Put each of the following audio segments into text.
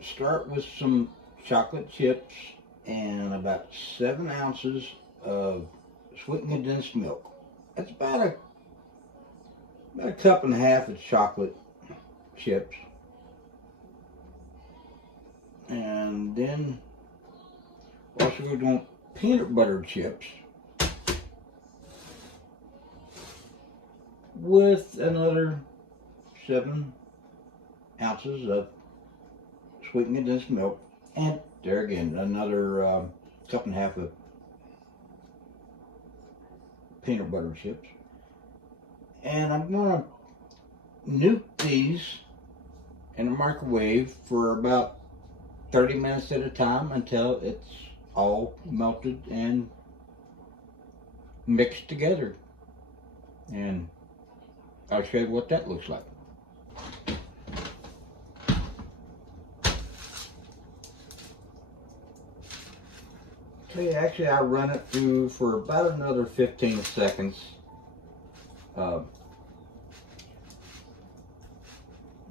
to start with some chocolate chips and about 7 ounces of sweetened condensed milk. That's about a cup and a half of chocolate chips. And then also we're doing peanut butter chips with another 7 ounces of sweetened condensed milk, and there again another cup and a half of peanut butter chips. And I'm gonna nuke these in the microwave for about 30 minutes at a time until it's all melted and mixed together. And I'll show you what that looks like. Okay, actually I run it through for about another 15 seconds.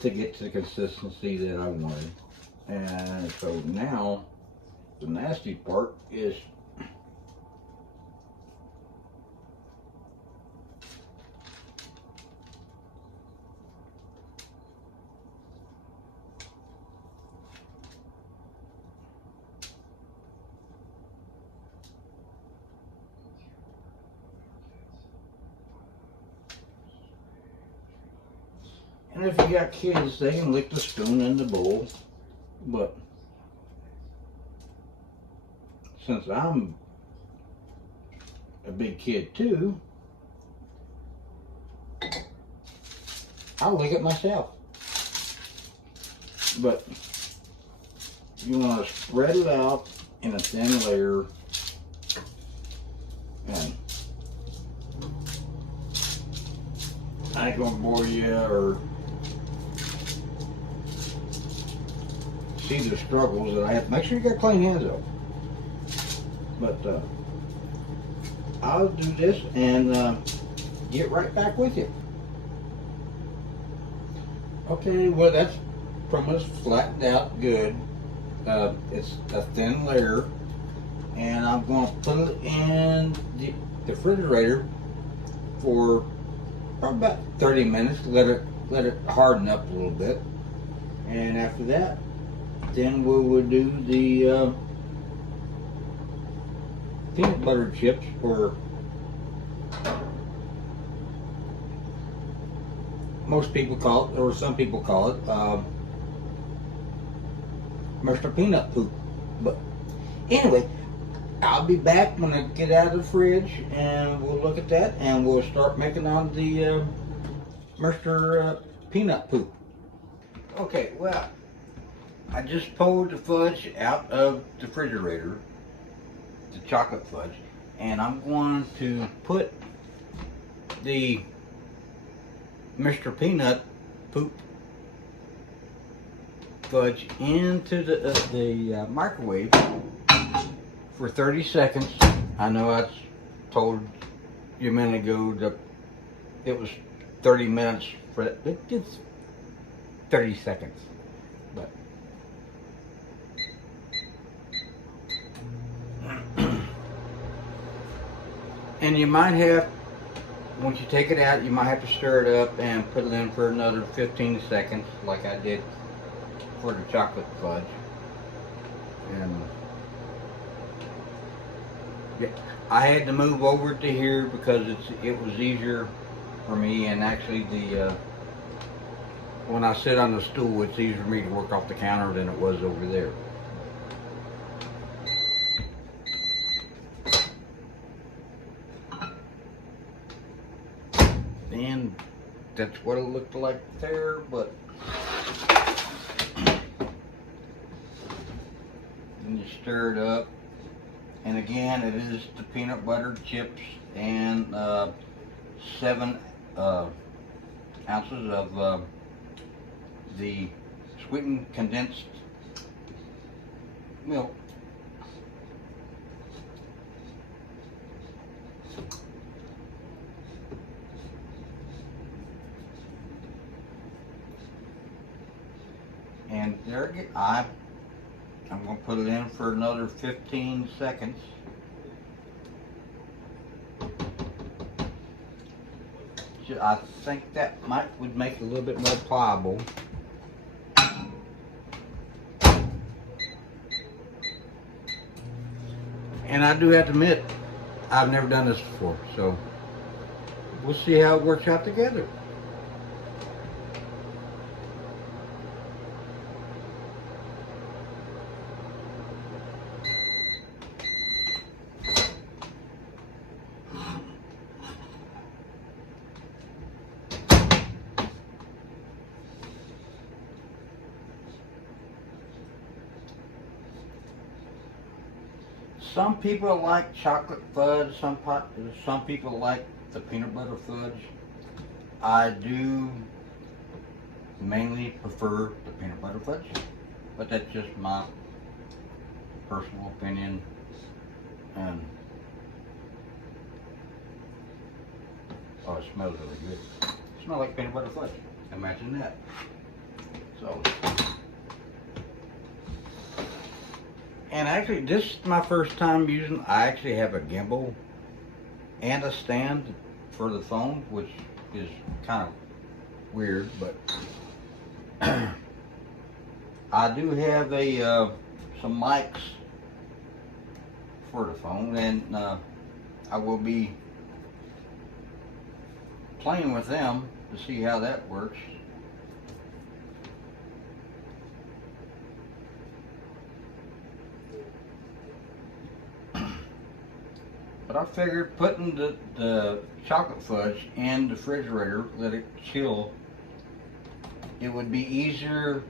To get to the consistency that I wanted. And so now the nasty part is and if you got kids, they can lick the spoon in the bowl, but since I'm a big kid too, I'll lick it myself. But you want to spread it out in a thin layer, and I ain't gonna bore you or see the struggles that I have. Make sure you got clean hands though. But I'll do this and get right back with you. Okay, well that's pretty much flattened out good. It's a thin layer, and I'm going to put it in the refrigerator for probably about 30 minutes. Let it harden up a little bit, and after that, then we will do the peanut butter chips, or most people call it, or some people call it, Mr. Peanut poop. But anyway, I'll be back when I get out of the fridge, and we'll look at that, and we'll start making on the Mr. Peanut poop. Okay, well, I just pulled the fudge out of the refrigerator, the chocolate fudge, and I'm going to put the Mr. Peanut poop fudge into the microwave for 30 seconds. I know I told you a minute ago that it was 30 minutes for that. It's 30 seconds. But and you might have, once you take it out, you might have to stir it up and put it in for another 15 seconds, like I did for the chocolate fudge. And yeah, I had to move over to here because it was easier for me, and actually when I sit on the stool, it's easier for me to work off the counter than it was over there. And that's what it looked like there, but then you stir it up, and again it is the peanut butter chips and 7 ounces of the sweetened condensed milk. And there again. I'm gonna put it in for another 15 seconds. I think that would make it a little bit more pliable. And I do have to admit, I've never done this before, so we'll see how it works out together. Some people like chocolate fudge, some people like the peanut butter fudge. I do mainly prefer the peanut butter fudge, but that's just my personal opinion. And oh, it smells really good. It smells like peanut butter fudge. Imagine that. So, and actually, this is my first time using. I actually have a gimbal and a stand for the phone, which is kind of weird, but I do have some mics for the phone, and I will be playing with them to see how that works. But I figured putting the chocolate fudge in the refrigerator, let it chill, it would be easier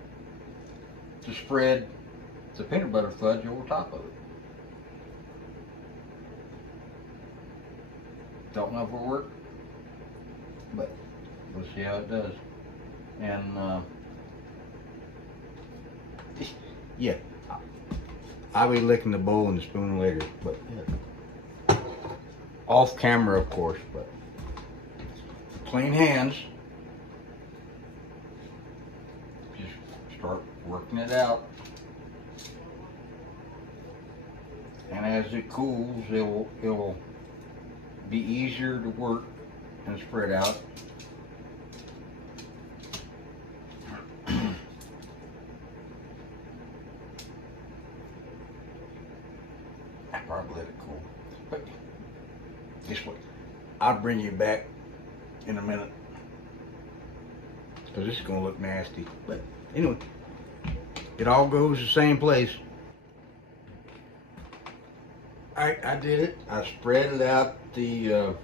to spread the peanut butter fudge over top of it. Don't know if it'll work, but we'll see how it does. And yeah, I'll be licking the bowl and the spoon later, but off camera, of course, but clean hands. Just start working it out, and as it cools, it'll be easier to work and spread out. I probably let it cool, but guess what? I'll bring you back in a minute, because this is gonna look nasty. But anyway, it all goes the same place. Alright, I did it. I spread it out the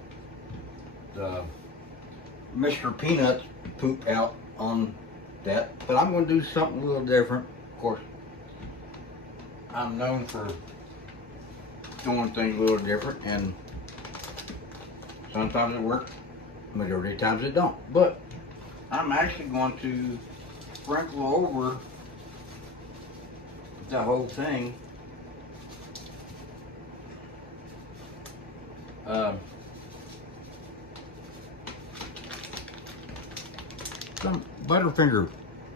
Mr. Peanuts poop out on that, but I'm going to do something a little different. Of course, I'm known for doing things a little different, and sometimes it works, majority of times it don't. But I'm actually going to sprinkle over the whole thing some Butterfinger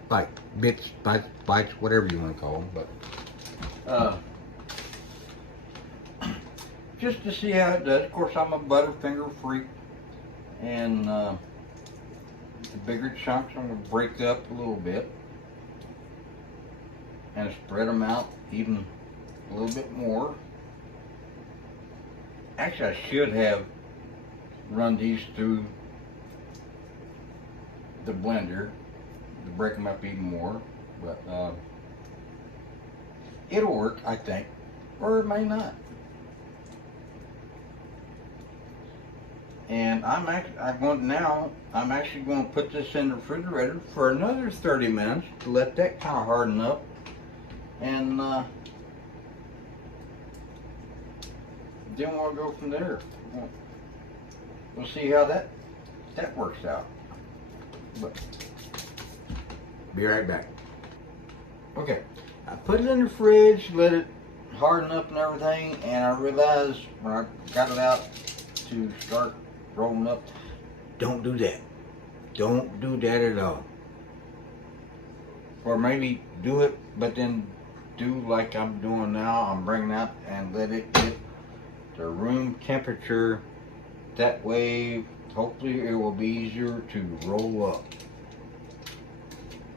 like bits, bites, whatever you want to call them, but just to see how it does. Of course, I'm a Butterfinger freak, and the bigger chunks I'm going to break up a little bit and spread them out even a little bit more. Actually, I should have run these through the blender to break them up even more, but it'll work, I think, or it may not. And I'm actually going to put this in the refrigerator for another 30 minutes to let that kind of harden up, and then we'll go from there. We'll see how that works out. But be right back. Okay, I put it in the fridge, let it harden up and everything, and I realized when I got it out to start rolling up, don't do that. Don't do that at all. or maybe do it, but then do like I'm doing now. I'm bringing out and let it get the room temperature. That way, hopefully it will be easier to roll up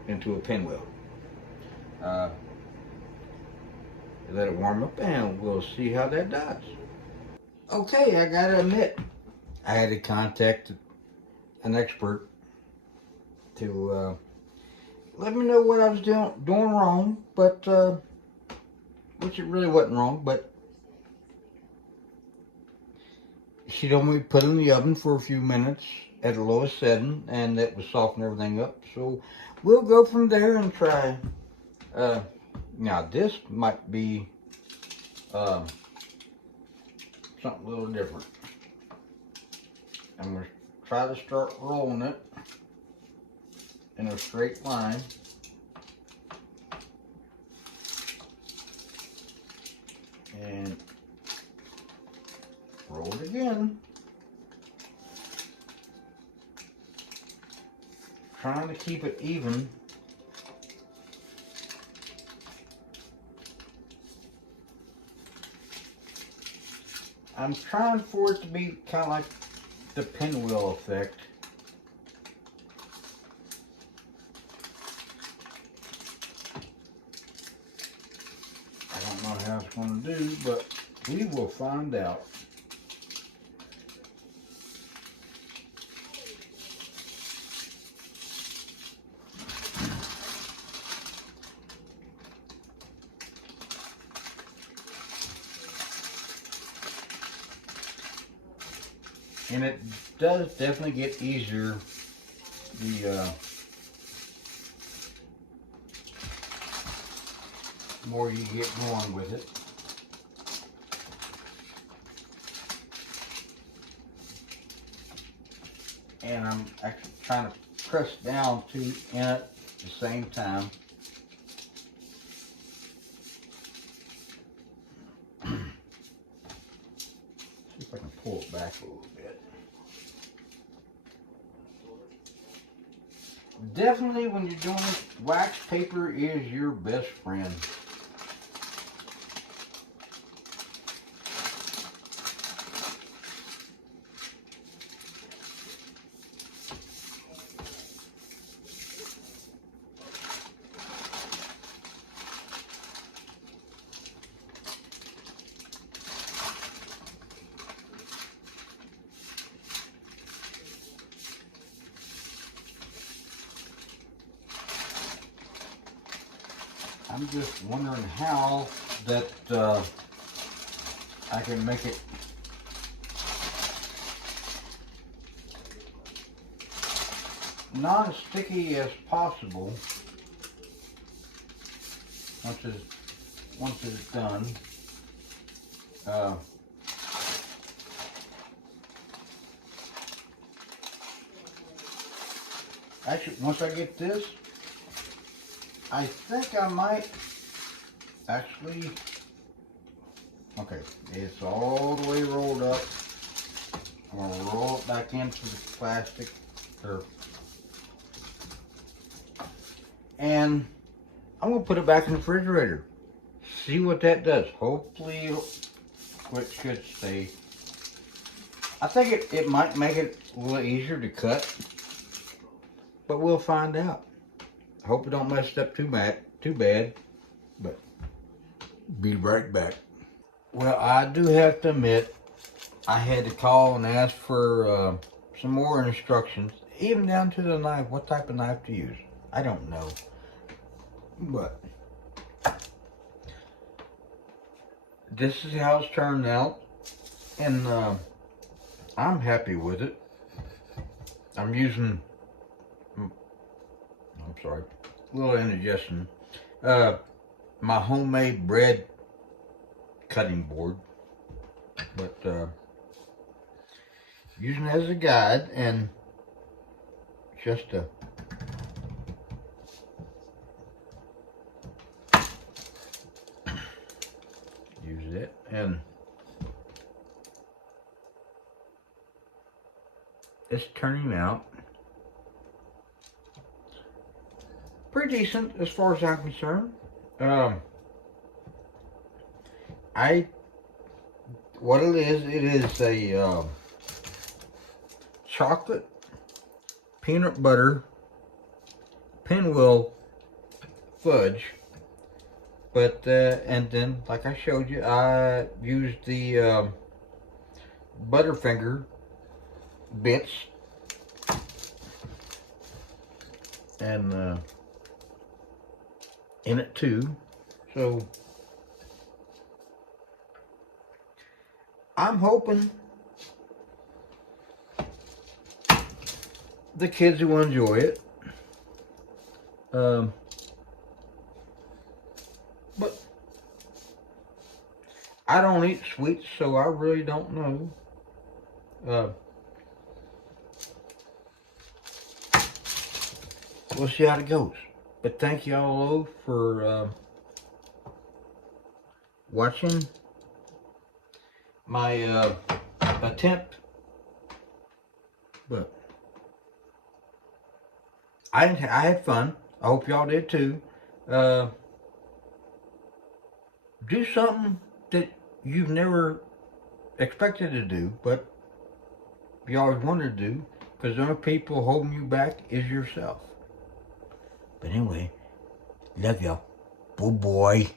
into a pinwheel. Let it warm up and we'll see how that does. Okay, I gotta admit, I had to contact an expert to let me know what I was doing wrong, but which it really wasn't wrong, but she told me to put it in the oven for a few minutes at the lowest setting, and that would soften everything up. So we'll go from there and try. Now this might be something a little different. I'm going to try to start rolling it in a straight line. And roll it again. Trying to keep it even. I'm trying for it to be kind of like the pinwheel effect. I don't know how it's going to do, but we will find out. And it does definitely get easier the more you get going with it. And I'm actually trying to press down to in it at the same time. See if I can pull it back a little bit. Definitely when you're doing this, wax paper is your best friend. I'm just wondering how that I can make it not as sticky as possible once it's done. Actually, once I get this, I think I might actually, okay, it's all the way rolled up. I'm going to roll it back into the plastic, and I'm going to put it back in the refrigerator. See what that does. Hopefully it should stay. I think it might make it a little easier to cut, but we'll find out. I hope it don't mess it up too bad, but be right back. Well, I do have to admit, I had to call and ask for some more instructions, even down to the knife, what type of knife to use. I don't know, but this is how it's turned out, and I'm happy with it. I'm using, I'm sorry, a little indigestion. My homemade bread cutting board, but using it as a guide and just to use it, and it's turning out pretty decent as far as I'm concerned. What it is a chocolate peanut butter pinwheel fudge. But, and then, like I showed you, I used the Butterfinger bits and in it too. So, I'm hoping the kids will enjoy it. But I don't eat sweets, so I really don't know. We'll see how it goes. But thank you all for watching my attempt. But I had fun. I hope y'all did too. Do something that you've never expected to do, but you always wanted to do, because the only people holding you back is yourself. But anyway, love y'all. Bye-bye.